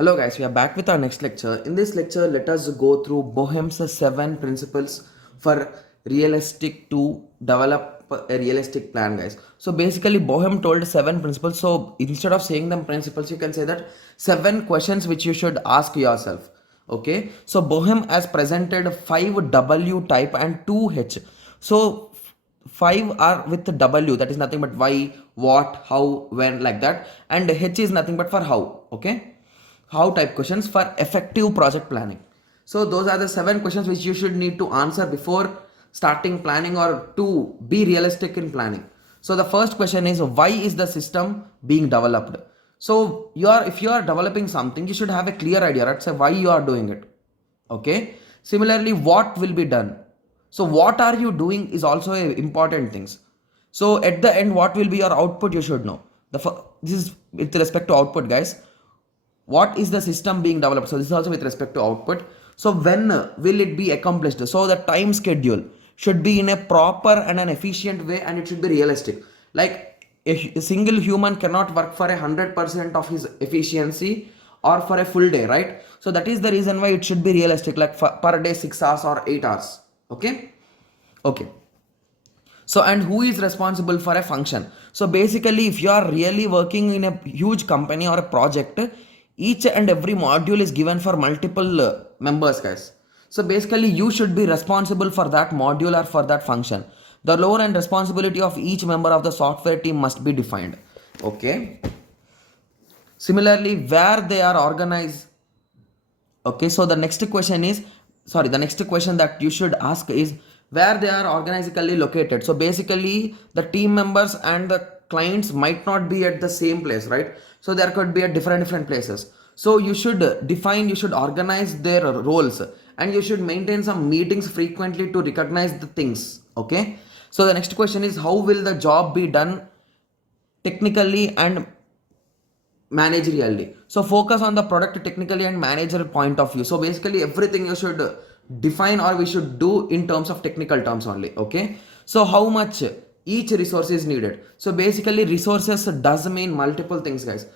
Hello guys, we are back with our next lecture. In this lecture, let us go through Bohem's 7 principles for realistic to develop a realistic plan, guys. So basically Bohem told 7 principles. So instead of saying them principles, you can say that 7 questions which you should ask yourself. Okay. So Bohem has presented 5 W type and 2 H. So 5 are with W, that is nothing but why, what, how, when, like that, and H is nothing but for how. Okay, how type questions for effective project planning. So those are the 7 questions which you should need to answer before starting planning or to be realistic in planning. So the first question is, why is the system being developed? So if you are developing something, you should have a clear idea, right? So why you are doing it. Okay, similarly, what will be done? So what are you doing is also a important things. So at the end, what will be your output, you should know. This is with respect to output, guys. What is the system being developed? So this is also with respect to output. So when will it be accomplished? So the time schedule should be in a proper and an efficient way, and it should be realistic. Like a single human cannot work for 100% of his efficiency or for a full day, right? So that is the reason why it should be realistic, like per day 6 hours or 8 hours. Okay. So and who is responsible for a function? So basically, if you are really working in a huge company or a project, each and every module is given for multiple members, guys. So basically, you should be responsible for that module or for that function. The role and responsibility of each member of the software team must be defined. Okay. Similarly, where they are organized. Okay, so the next question that you should ask is where they are organically located. So basically, the team members and the clients might not be at the same place, right? So there could be at different places. So you should organize their roles, and you should maintain some meetings frequently to recognize the things. Okay, so the next question is, how will the job be done technically and managerially? So focus on the product technically and managerial point of view. So basically everything you should define, or we should do in terms of technical terms only. Okay, so how much each resource is needed? So basically resources does mean multiple things, guys.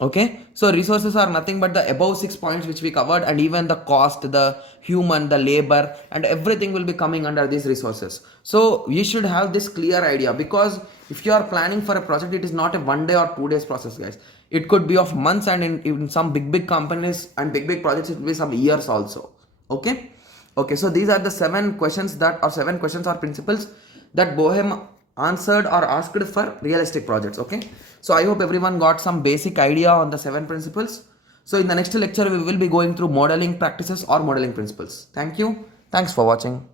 Okay, so resources are nothing but the above 6 points which we covered, and even the cost, the human, the labor, and everything will be coming under these resources. So you should have this clear idea, because if you are planning for a project, it is not a 1 day or 2 days process, guys. It could be of months, and in some big companies and big projects, it will be some years also. Okay, so these are the 7 questions or principles that Bohem answered or asked for realistic projects. Okay, so I hope everyone got some basic idea on the 7 principles. So in the next lecture, we will be going through modeling practices or modeling principles. Thanks for watching.